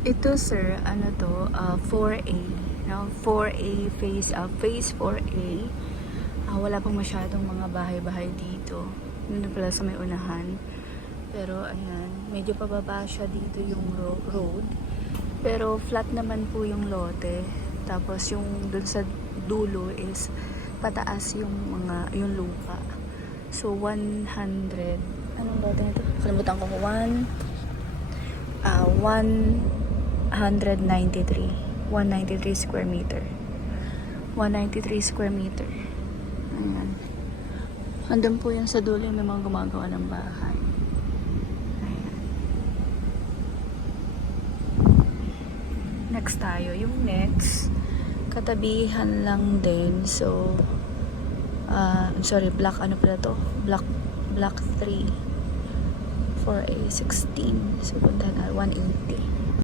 Ito sir, ano to, 4A. No? 4A phase 4A. Wala pang masyadong mga bahay-bahay dito. Nandun pala sa may unahan. Pero ayan, medyo pababa siya dito yung road. Pero flat naman po yung lote. Tapos yung dun sa dulo is pataas yung lupa. So 100, anong lote nito? Kalimutan ko, 193 square meter. 193 square meter. Ayan. Andun po yan sa dulo yung may mga gumagawa ng bahay. Ayan. Next tayo. Yung next, katabihan lang din. So, sorry, block ano pala to? Block 3. 4A16. So, punta na 180.